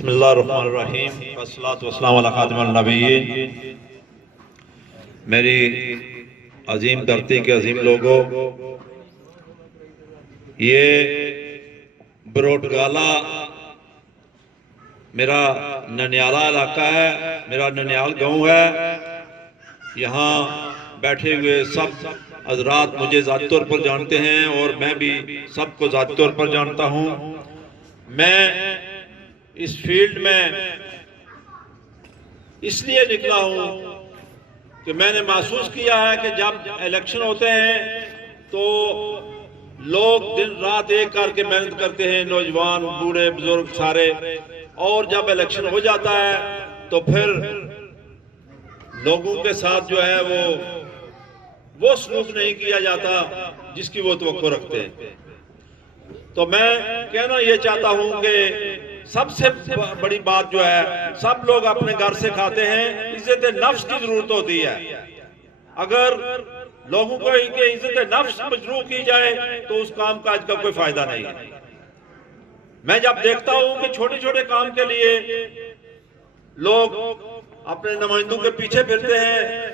بسم اللہ الرحمن الرحیم والصلاة والسلام علی خاتم النبیین۔ میری عظیم دھرتی کے عظیم لوگوں، یہ بروٹگالہ میرا ننیالہ علاقہ ہے، میرا ننیال گاؤں ہے۔ یہاں بیٹھے ہوئے سب حضرات مجھے ذاتی طور پر جانتے ہیں اور میں بھی سب کو ذاتی طور پر جانتا ہوں۔ میں اس فیلڈ میں اس لیے نکلا ہوں کہ میں نے محسوس کیا ہے کہ جب الیکشن ہوتے ہیں تو لوگ دن رات ایک کر کے محنت کرتے ہیں، نوجوان بوڑھے بزرگ سارے، اور جب الیکشن ہو جاتا ہے تو پھر لوگوں کے ساتھ جو ہے وہ سلوک نہیں کیا جاتا جس کی وہ توقع رکھتے ہیں۔ تو میں کہنا یہ چاہتا ہوں کہ سب سے بڑی بات جو ہے، سب لوگ اپنے گھر سے کھاتے ہیں، عزت نفس کی ضرورت ہوتی ہے۔ اگر لوگوں کو عزت نفس مجروح کی جائے تو اس کام کاج کا کوئی فائدہ نہیں ہے۔ میں جب دیکھتا ہوں کہ چھوٹے چھوٹے کام کے لیے لوگ اپنے نمائندوں کے پیچھے پھرتے ہیں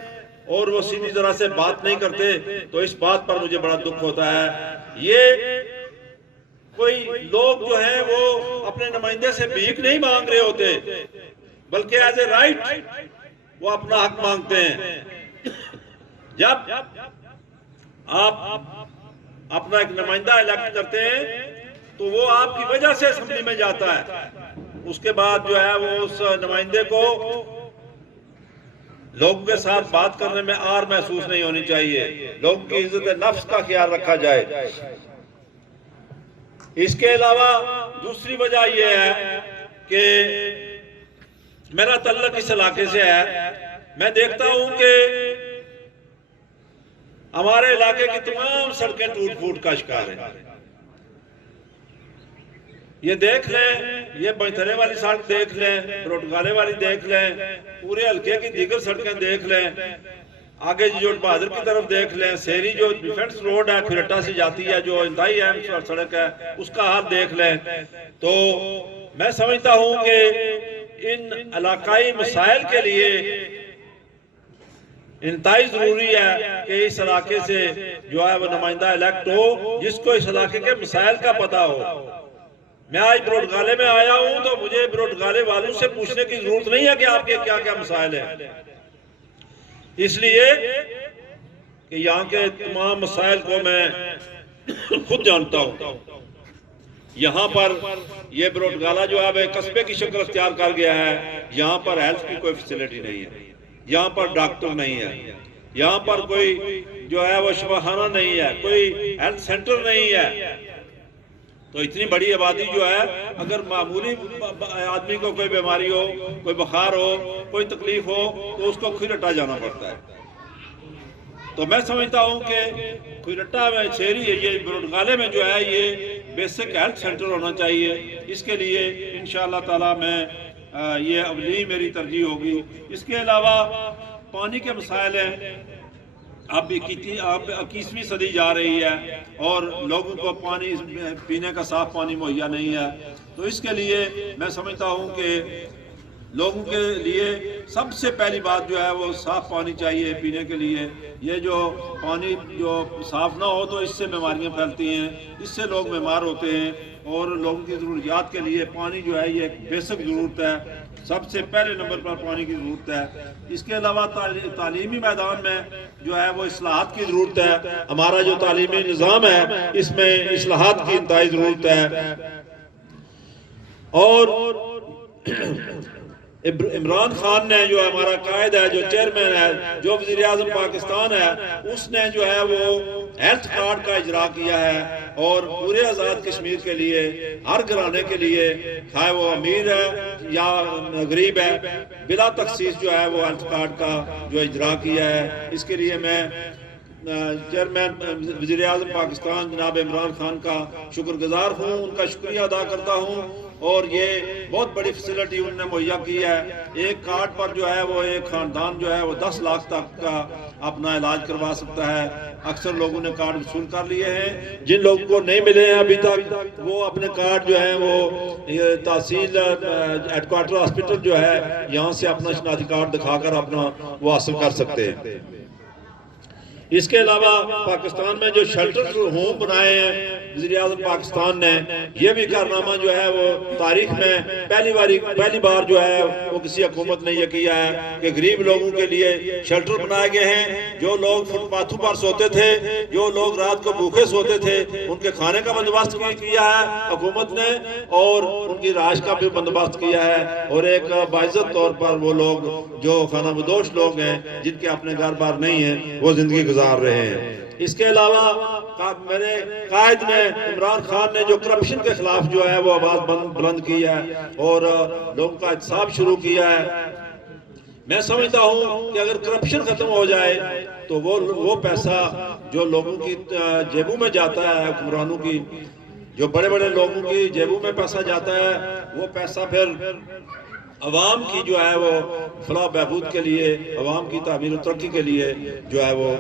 اور وہ سیدھی طرح سے بات نہیں کرتے تو اس بات پر مجھے بڑا دکھ ہوتا ہے۔ یہ کوئی لوگ جو ہیں وہ اپنے نمائندے سے بھیک نہیں مانگ رہے ہوتے، بلکہ ایز اے رائٹ وہ اپنا حق مانگتے ہیں۔ جب آپ اپنا ایک نمائندہ الیکٹ کرتے ہیں تو وہ آپ کی وجہ سے اسمبلی میں جاتا ہے، اس کے بعد جو ہے وہ اس نمائندے کو لوگوں کے ساتھ بات کرنے میں آر محسوس نہیں ہونی چاہیے، لوگوں کی عزت نفس کا خیال رکھا جائے۔ اس کے علاوہ دوسری وجہ یہ ہے کہ میرا تعلق اس علاقے سے ہے۔ میں دیکھتا ہوں کہ ہمارے علاقے کی تمام سڑکیں ٹوٹ پھوٹ کا شکار ہیں۔ یہ دیکھ لیں، یہ بنتھرے والی سڑک دیکھ لیں، بروٹگالے والی دیکھ لیں، پورے حلقے کی دیگر سڑکیں دیکھ لیں، آگے جو بہادر کی طرف دیکھ لیں، سیری جو ڈیفنس روڈ ہے کھرٹا سے جاتی ہے جو انتہائی اہم سڑک ہے، اس کا حال دیکھ لیں۔ تو میں سمجھتا ہوں کہ ان علاقائی مسائل کے لیے انتہائی ضروری ہے کہ اس علاقے سے جو ہے وہ نمائندہ الیکٹ ہو جس کو اس علاقے کے مسائل کا پتہ ہو۔ میں آج بروٹگالے میں آیا ہوں تو مجھے بروٹگالے والوں سے پوچھنے کی ضرورت نہیں ہے کہ آپ کے کیا کیا مسائل ہیں، اس لیے کہ یہاں کے تمام مسائل کو میں خود جانتا ہوں۔ یہاں پر یہ بروٹگالہ جو ہے وہ قصبے کی شکل اختیار کر گیا ہے۔ یہاں پر ہیلتھ کی کوئی فیسلٹی نہیں ہے، یہاں پر ڈاکٹر نہیں ہے، یہاں پر کوئی جو ہے وہ شفاخانہ نہیں ہے، کوئی ہیلتھ سینٹر نہیں ہے۔ تو اتنی بڑی آبادی جو ہے، اگر معمولی آدمی کو کوئی بیماری ہو، کوئی بخار ہو، کوئی تکلیف ہو تو اس کو کھرٹا جانا پڑتا ہے۔ تو میں سمجھتا ہوں کہ کھرٹا میں شہری یہ بروٹگالے میں جو ہے یہ بیسک ہیلتھ سینٹر ہونا چاہیے۔ اس کے لیے انشاءاللہ تعالی میں یہ اولی میری ترجیح ہوگی۔ اس کے علاوہ پانی کے مسائل ہیں۔ اب 21ویں صدی جا رہی ہے اور لوگوں کو پانی پینے کا صاف پانی مہیا نہیں ہے، تو اس کے لیے میں سمجھتا ہوں کہ لوگوں کے لیے سب سے پہلی بات جو ہے وہ صاف پانی چاہیے پینے کے لیے۔ یہ جو پانی جو صاف نہ ہو تو اس سے بیماریاں پھیلتی ہیں، اس سے لوگ بیمار ہوتے ہیں، اور لوگوں کی ضروریات کے لیے پانی جو ہے یہ ایک بیسک ضرورت ہے، سب سے پہلے نمبر پر پانی کی ضرورت ہے۔ اس کے علاوہ تعلیمی میدان میں جو ہے وہ اصلاحات کی ضرورت ہے۔ ہمارا جو تعلیمی نظام ہے اس میں اصلاحات کی انتہائی ضرورت ہے۔ اور عمران خان نے جو ہمارا قائد ہے، جو چیئرمین ہے، جو وزیر اعظم پاکستان ہے، اس نے جو ہے وہ ہیلتھ کارڈ کا اجرا کیا ہے، اور پورے آزاد کشمیر کے لیے ہر گھرانے کے لیے، چاہے وہ امیر ہے یا غریب ہے، بلا تخصیص جو ہے وہ ہیلتھ کارڈ کا جو اجرا کیا ہے۔ اس کے لیے میں چیئرمین وزیر اعظم پاکستان جناب عمران خان کا شکر گزار ہوں، ان کا شکریہ ادا کرتا ہوں۔ اور یہ بہت بڑی فیسلٹی انہوں نے مہیا کی ہے. ایک کارڈ پر جو ہے وہ ایک خاندان جو ہے وہ 10 لاکھ تک کا اپنا علاج کروا سکتا ہے. اکثر لوگوں نے کارڈ وصول کر لیے ہیں. جن لوگوں کو نہیں ملے ہیں ابھی تک وہ اپنے کارڈ جو ہیں وہ تحصیل ہیڈ کوارٹر ہاسپٹل جو ہے یہاں سے اپنا شناختی کارڈ دکھا کر اپنا وہ حاصل کر سکتے ہیں. اس کے علاوہ پاکستان میں جو شیلٹر ہوم بنائے ہیں وزیر اعظم پاکستان نے, یہ بھی کارنامہ جو ہے وہ تاریخ میں پہلی بار جو ہے وہ کسی حکومت نے یہ کیا ہے کہ غریب لوگوں کے لیے شیلٹر بنائے گئے ہیں. جو لوگ فٹ پاتھوں پر سوتے تھے, جو لوگ رات کو بھوکے سوتے تھے, ان کے کھانے کا بندوبست کیا ہے حکومت نے اور ان کی رہائش کا بھی بندوبست کیا ہے. اور ایک باعزت طور پر وہ لوگ جو خانہ بدوش لوگ ہیں جن کے اپنے گھر بار نہیں ہیں وہ زندگی گزار رہے ہیں. اس کے علاوہ میرے قائد نے عمران خان نے جو کرپشن کے خلاف جو ہے وہ آواز بلند کی ہے اور لوگوں کا احتساب شروع کیا ہے. میں سمجھتا ہوں کہ اگر کرپشن ختم ہو جائے تو وہ پیسہ جو لوگوں کی جیبوں میں جاتا ہے, حکمرانوں کی جو بڑے بڑے لوگوں کی جیبوں میں پیسہ جاتا ہے, وہ پیسہ پھر عوام کی جو ہے وہ فلاح بہبود کے لیے, عوام کی تعمیر و ترقی کے لیے جو ہے وہ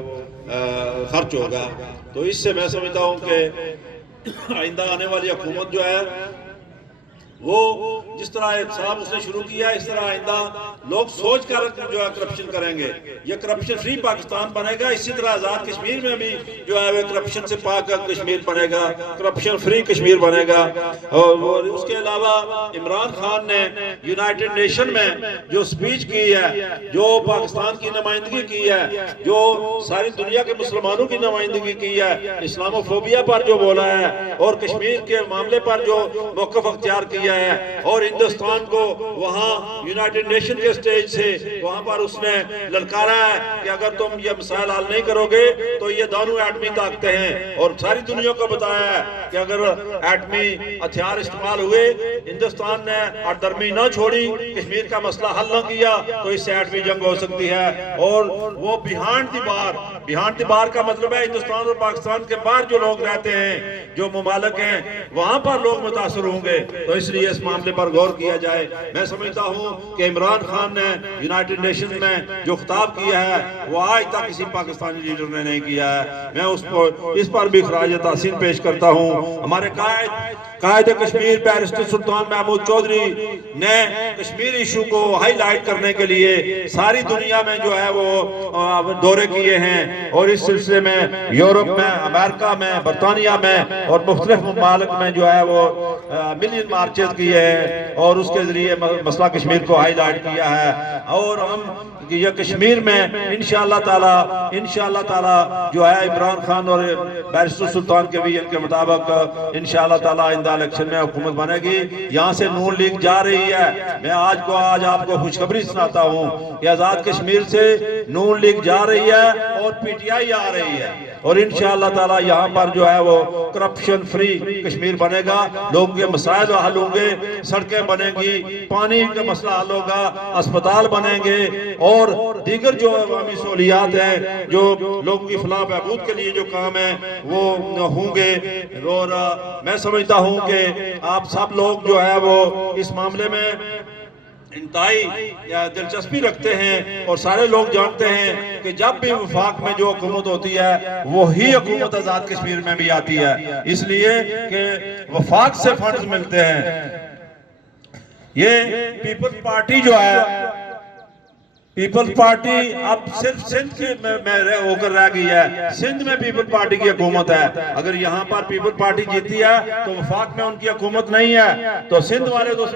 خرچ ہوگا. تو اس سے میں سمجھتا ہوں کہ آئندہ آنے والی حکومت جو ہے وہ جس طرح احتساب اس نے شروع کیا ہے اس طرح آئندہ لوگ سوچ کر جو ہے کرپشن کریں گے. یہ کرپشن فری پاکستان بنے گا. اسی طرح آزاد کشمیر میں بھی جو ہے وہ کرپشن سے پاک کشمیر بنے گا, کرپشن فری کشمیر بنے گا. اور اس کے علاوہ عمران خان نے یونائٹڈ نیشن میں جو سپیچ کی ہے, جو پاکستان کی نمائندگی کی ہے, جو ساری دنیا کے مسلمانوں کی نمائندگی کی ہے, اسلامو فوبیا پر جو بولا ہے اور کشمیر کے معاملے پر جو موقف اختیار کیا ہے اور ہندوستان کو وہاں یونائٹڈ نیشن کے سٹیج سے وہاں پر اس نے للکارا ہے کہ اگر تم یہ مسائل حل نہیں کرو گے تو یہ دونوں ایٹمی طاقتیں ہیں. اور ساری دنیا کو بتایا ہے کہ اگر ایٹمی ہتھیار استعمال ہوئے, ہندوستان نے ہردرمی نہ چھوڑی, کشمیر کا مسئلہ حل نہ کیا تو اس سے ایٹمی جنگ ہو سکتی ہے. اور وہ بیہائنڈ دی بار کا مطلب ہے ہندوستان اور پاکستان کے باہر جو لوگ رہتے ہیں, جو ممالک ہیں, وہاں پر لوگ متاثر ہوں گے. تو اس لیے اس معاملے پر غور کیا جائے. میں سمجھتا ہوں کہ عمران خان نے یونائٹڈ نیشن میں جو خطاب کیا ہے وہ آج تک کسی پاکستانی لیڈر نے نہیں کیا ہے. میں اس پر بھی خراج تحسین پیش کرتا ہوں. ہمارے قائد کشمیر بیرسٹر سلطان محمود چودھری نے کشمیر ایشو کو ہائی لائٹ کرنے کے لیے ساری دنیا میں جو ہے وہ دورے کیے ہیں اور اس سلسلے میں یورپ میں, امریکہ میں, برطانیہ میں اور مختلف ممالک میں جو ہے وہ ملین مارچز کیے ہیں اور اس کے ذریعے مسئلہ کشمیر کو ہائی لائٹ کیا ہے. اور ہم یہ کشمیر میں انشاءاللہ تعالی جو ہے عمران خان اور بیرسٹر سلطان کے بھی ان کے مطابق انشاءاللہ تعالی آئندہ الیکشن میں حکومت بنے گی. یہاں سے نون لیگ جا رہی ہے. میں آج آپ کو خوشخبری سناتا ہوں کہ آزاد کشمیر سے نون لیگ جا رہی ہے اور پی ٹی آئی آ رہی ہے. اور انشاءاللہ تعالی یہاں پر جو ہے وہ کرپشن فری کشمیر بنے گا. لوگوں کے مسائل حل ہوں گے, سڑکیں بنیں گی, پانی کا مسئلہ حل ہوگا, اسپتال بنیں گے اور دیگر جو عوامی سہولیات ہیں, جو لوگوں کی فلاح بہبود کے لیے جو کام ہیں وہ ہوں گے. اور میں سمجھتا ہوں کہ آپ سب لوگ جو ہے وہ اس معاملے میں انتہائی دلچسپی رکھتے ہیں اور سارے لوگ جانتے ہیں کہ جب بھی وفاق میں جو حکومت ہوتی ہے وہی حکومت آزاد کشمیر میں بھی آتی ہے, اس لیے کہ وفاق سے فنڈز ملتے ہیں. یہ پیپلز پارٹی جو ہے, پیپلز پارٹی اب صرف سندھ میں ہو کر رہ گئی ہے. سندھ میں پیپلز پارٹی کی حکومت ہے. اگر یہاں پر پیپلز پارٹی جیتی ہے تو وفاق میں ان کی حکومت نہیں ہے, تو سندھ والے تو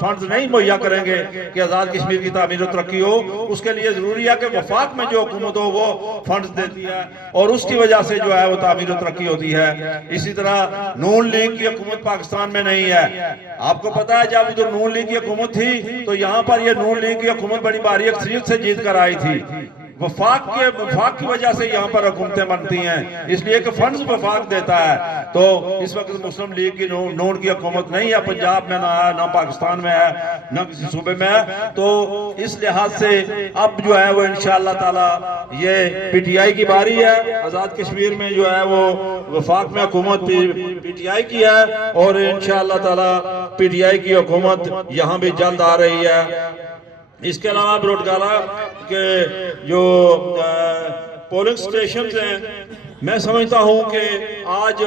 فنڈز نہیں مہیا کریں گے کہ آزاد کشمیر کی تعمیر و ترقی ہو. اس کے لیے ضروری ہے کہ وفاق میں جو حکومت ہو وہ فنڈز دیتی ہے اور اس کی وجہ سے جو ہے وہ تعمیر و ترقی ہوتی ہے. اسی طرح نون لیگ کی حکومت پاکستان میں نہیں ہے. آپ کو پتا ہے جب نون لیگ کی حکومت تھی تو یہاں پر یہ نون لیگ کی حکومت بڑی بھاری اکثریت سے جیت کر آئی تھی. وفاق کی وجہ سے یہاں پر حکومتیں بنتی ہیں، اس لیے کہ فنڈز وفاق دیتا ہے۔ تو اس وقت مسلم لیگ کی نون کی حکومت نہیں ہے، پنجاب میں نہ ہے، نہ پاکستان میں ہے، نہ کسی صوبے میں ہے۔ تو اس لحاظ سے اب جو ہے وہ انشاءاللہ تعالی یہ پی ٹی آئی کی باری ہے۔ آزاد کشمیر میں جو ہے وہ وفاق میں حکومت پی ٹی آئی کی ہے، اور انشاءاللہ تعالی پی ٹی آئی کی حکومت یہاں بھی جلد آ رہی ہے۔ اس کے علاوہ بروٹگالہ کے جو پولنگ سٹیشنز ہیں، میں سمجھتا ہوں کہ آج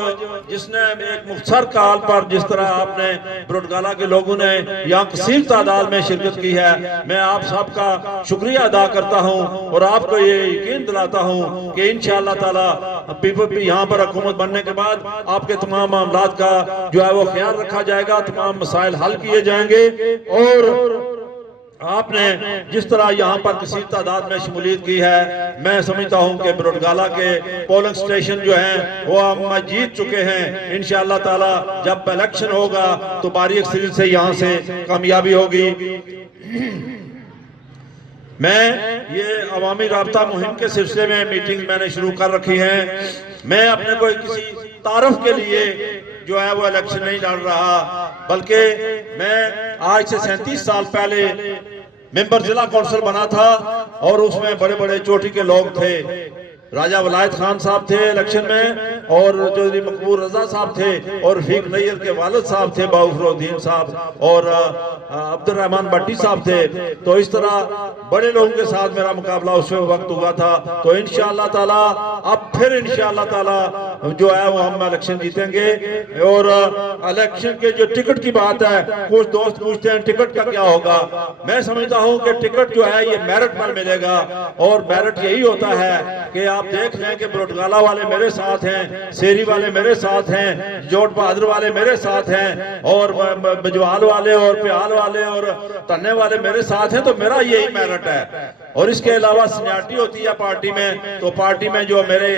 جس نے ایک مختصر کال پر جس طرح آپ نے بروٹگالہ کے لوگوں نے یہاں کثیر تعداد میں شرکت کی ہے، میں آپ سب کا شکریہ ادا کرتا ہوں اور آپ کو یہ یقین دلاتا ہوں کہ انشاءاللہ تعالی یہاں پر حکومت بننے کے بعد آپ کے تمام معاملات کا جو ہے وہ خیال رکھا جائے گا، تمام مسائل حل کیے جائیں گے۔ اور آپ نے جس طرح یہاں پر کثیر تعداد میں شمولیت کی ہے، میں سمجھتا ہوں کہ بروٹگالہ کے پولنگ سٹیشن جو ہیں وہ ہم جیت چکے ہیں۔ انشاءاللہ تعالی جب الیکشن ہوگا تو باری اکثریت سے یہاں سے کامیابی ہوگی۔ میں یہ عوامی رابطہ مہم کے سلسلے میں میٹنگ میں نے شروع کر رکھی ہیں۔ میں اپنے کوئی کسی تعارف کے لیے جو ہے وہ الیکشن نہیں لڑ رہا، بلکہ میں آج سے 37 سال پہلے ممبر ضلع کونسل بنا تھا، اور اس میں بڑے بڑے چوٹی کے لوگ تھے۔ راجہ ولایت خان صاحب تھے الیکشن میں، اور چودھری مقبول رضا صاحب تھے، اور رفیق نیر کے والد صاحب تھے باؤ الدین صاحب، اور عبد الرحمن بٹی صاحب تھے۔ تو اس طرح بڑے لوگوں کے ساتھ میرا مقابلہ اس وقت ہوا تھا۔ تو انشاءاللہ تعالی اب پھر انشاءاللہ تعالی جو ہے وہ ہم الیکشن جیتیں گے۔ اور الیکشن کے جو ٹکٹ کی بات ہے، کچھ دوست پوچھتے ہیں ٹکٹ کا کیا ہوگا۔ میں سمجھتا ہوں کہ ٹکٹ جو ہے یہ میرٹ پر ملے گا، اور میرٹ یہی ہوتا ہے کہ آپ دیکھ لیں کہ بروٹگالہ والے میرے ساتھ ہیں، سیری والے میرے ساتھ ہیں، جوٹ بہادر والے میرے ساتھ ہیں، اور بجوال والے اور پیال والے اور تنے والے میرے ساتھ ہیں، تو میرا یہی میرٹ ہے۔ اور اس کے علاوہ سینیارٹی ہوتی ہے پارٹی میں، تو پارٹی میں جو میرے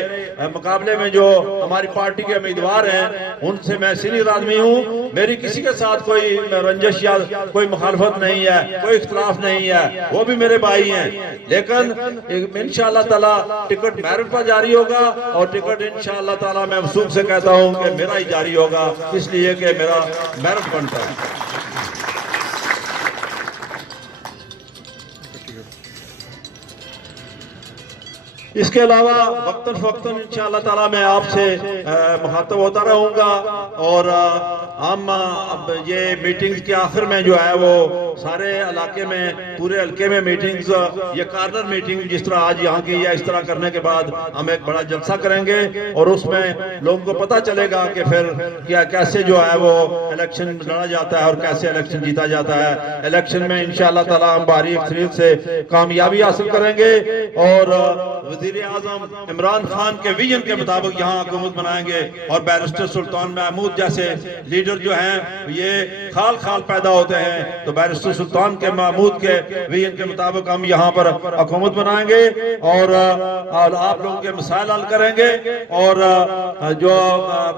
مقابلے میں جو ہماری پارٹی کے امیدوار ہیں ان سے میں سینئر آدمی ہوں، میری کسی کے ساتھ کوئی رنجش یا کوئی مخالفت نہیں ہے، کوئی اختلاف نہیں ہے، وہ بھی میرے بھائی ہیں۔ لیکن انشاءاللہ تعالی ٹکٹ میرٹ پر جاری ہوگا، اور ٹکٹ انشاءاللہ تعالی میں وثوق سے کہتا ہوں کہ میرا ہی جاری ہوگا، اس لیے کہ میرا میرٹ بنتا ہے۔ اس کے علاوہ وقتاً فوقتاً انشاءاللہ تعالی میں آپ سے مخاطب ہوتا رہوں گا، اور ہم اب یہ میٹنگز کے آخر میں جو ہے وہ سارے علاقے میں، پورے حلقے میں میٹنگز، یہ کارنر میٹنگ جس طرح آج یہاں کی ہے، اس طرح کرنے کے بعد ہم ایک بڑا جلسہ کریں گے، اور اس میں لوگوں کو پتہ چلے گا کہ پھر کیسے جو ہے وہ الیکشن لڑا جاتا ہے اور کیسے الیکشن جیتا جاتا ہے۔ الیکشن میں انشاءاللہ تعالی ہم بھاری اکثریت سے کامیابی حاصل کریں گے، اور وزیر اعظم عمران خان کے ویژن کے مطابق یہاں حکومت بنائیں گے، اور بیرسٹر سلطان محمود جیسے لیڈر جو ہیں یہ خال خال پیدا ہوتے ہیں، تو بیرسٹر سلطان کے محمود کے ویژن کے مطابق ہم یہاں پر حکومت بنائیں گے، اور آپ لوگوں کے مسائل حل کریں گے، اور جو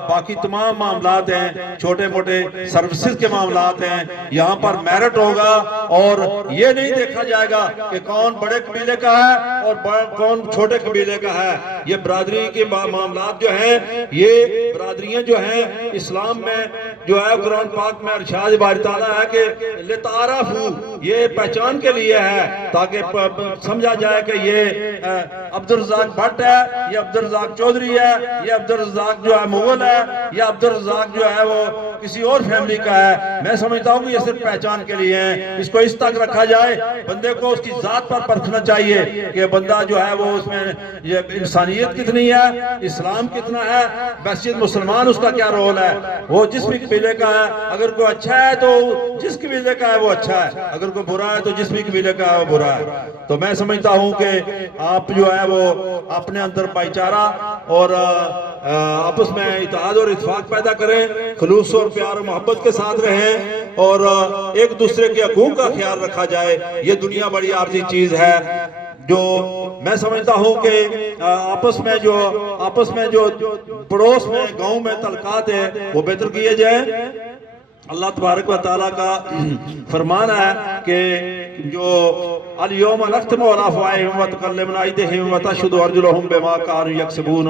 باقی تمام معاملات ہیں، چھوٹے موٹے سروسز کے معاملات ہیں، یہاں پر میرٹ ہوگا، اور یہ نہیں دیکھا جائے گا کہ کون بڑے قبیلے کا ہے اور کون چھوٹے قبیلے کا ہے۔ یہ برادری کے معاملات جو ہیں، یہ برادریاں جو ہیں اسلام میں جو ہے قرآن پاک میں ارشاد باری تعالیٰ ہے کہ لِتَعَارَفُوا، یہ پہچان کے لیے ہے، تاکہ سمجھا جائے کہ یہ عبدالرزاق بھٹ ہے، یہ عبدالرزاق چودھری ہے، یہ عبدالرزاق جو ہے مغل ہے، یا عبدالرزاق جو ہے وہ کسی اور فیملی کا ہے۔ میں سمجھتا ہوں کہ یہ صرف پہچان کے لیے ہیں، اس کو اس تک رکھا جائے، بندے کو اس کی ذات پر پرکھنا چاہیے کہ بندہ جو ہے وہ اس میں یہ انسانیت کتنی ہے، اسلام کتنا ہے، بحیثیت مسلمان اس کا کیا رول ہے۔ وہ جس بھی قبیلے کا ہے، اگر کوئی اچھا ہے تو جس قبیلے کا ہے وہ اچھا ہے، اگر کوئی برا ہے تو جس بھی قبیلے کا ہے وہ برا ہے۔ تو میں سمجھتا ہوں کہ آپ جو ہے وہ اپنے اندر بھائی چارہ اور آپس میں اتحاد اور اتفاق پیدا کریں، خلوص اور پیار و محبت کے ساتھ رہیں، اور ایک دوسرے کے حقوق کا خیال رکھا جائے۔ یہ دنیا بڑی عارضی چیز ہے، جو میں سمجھتا ہوں کہ آپس میں جو پڑوس میں گاؤں میں تعلقات ہیں وہ بہتر کیے جائیں۔ اللہ تبارک و تعالیٰ کا فرمان ہے کہ جو الیوم نختم علی افواہہم وتکلمنا ایدیہم وتشہد ارجلہم بما کانوا یکسبون،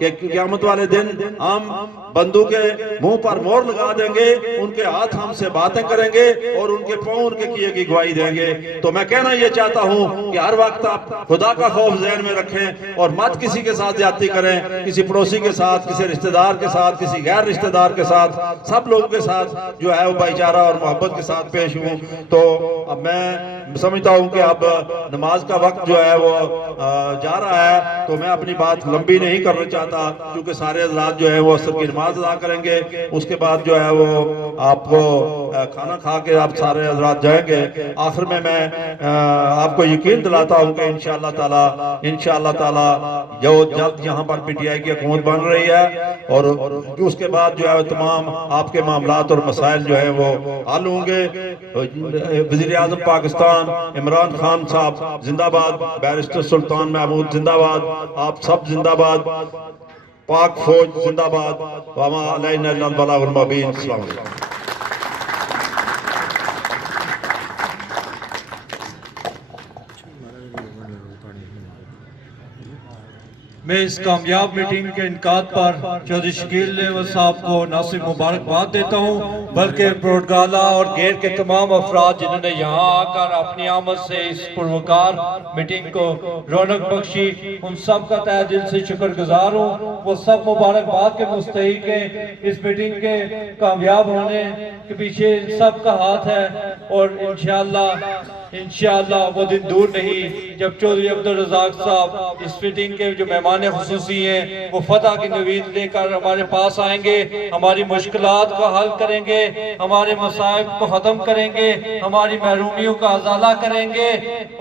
کہ قیامت والے دن ہم بندوں کے منہ پر مور لگا دیں گے، ان کے ہاتھ ہم سے باتیں کریں گے اور ان کے پاؤں ان کے کیے کی گواہی دیں گے۔ تو میں کہنا یہ چاہتا ہوں کہ ہر وقت آپ خدا کا خوف ذہن میں رکھیں اور مت کسی کے ساتھ زیادتی کریں، کسی پڑوسی کے ساتھ، کسی رشتہ دار کے ساتھ، کسی غیر رشتہ دار کے ساتھ، سب لوگوں کے ساتھ جو ہے وہ بھائی چارہ اور محبت کے ساتھ پیش ہوں۔ تو اب میں سمجھتا ہوں کہ اب نماز کا وقت جو ہے وہ جا رہا ہے، تو میں اپنی بات لمبی نہیں کرنا چاہتا، کیونکہ سارے حضرات جو ہیں وہ عصر کی نماز ادا کریں گے، اس کے بعد جو ہے وہ آپ کو کھانا کھا کے آپ سارے حضرات جائیں گے۔ آخر میں آپ کو یقین دلاتا ہوں کہ انشاءاللہ تعالی جو جلد یہاں پر پی ٹی آئی کی حکومت بن رہی ہے، اور اس کے بعد جو ہے تمام آپ کے معاملات اور مسائل جو ہیں وہ حل ہوں گے۔ وزیر اعظم پاکستان عمران خان صاحب زندہ باد، بیرسٹر سلطان محمود زندہ باد، آپ سب زندہ باد، پاک فوج زندہ باد، وما علینا الا البلاغ المبین۔ السلام علیکم۔ میں اس کامیاب میٹنگ کے انعقاد پر چودھری شکیل احمد صاحب کو نہ صرف مبارکباد دیتا ہوں بلکہ پروٹگالہ اور گیر کے تمام افراد جنہوں نے یہاں آ کر اپنی آمد سے اس پروکار میٹنگ کو رونق بخشی، ان سب کا تہہ دل سے شکر گزار ہوں۔ وہ سب مبارکباد کے مستحق ہیں۔ اس میٹنگ کے کامیاب ہونے کے پیچھے سب کا ہاتھ ہے، اور انشاءاللہ وہ دن دور نہیں جب چودھری عبدالرزاق صاحب اس میٹنگ کے جو مہمان خصوصی ہیں وہ فتح کی نوید لے کر ہمارے پاس آئیں گے، ہماری مشکلات کو حل کریں گے، ہمارے مصائب کو ختم کریں گے، ہماری محرومیوں کا ازالہ کریں گے،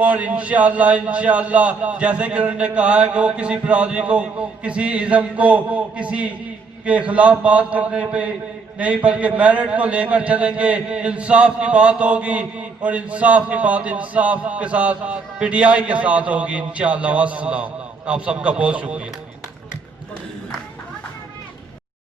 اور انشاءاللہ جیسے کہ انہوں نے کہا ہے کہ وہ کسی برادری کو، کسی ازم کو، کسی کے خلاف بات کرنے پہ نہیں بلکہ میرٹ کو لے کر چلیں گے، انصاف کی بات ہوگی، اور انصاف کی بات انصاف کے ساتھ پی ٹی آئی کے ساتھ ہوگی انشاءاللہ۔ والسلام۔ آپ سب کا بہت شکریہ۔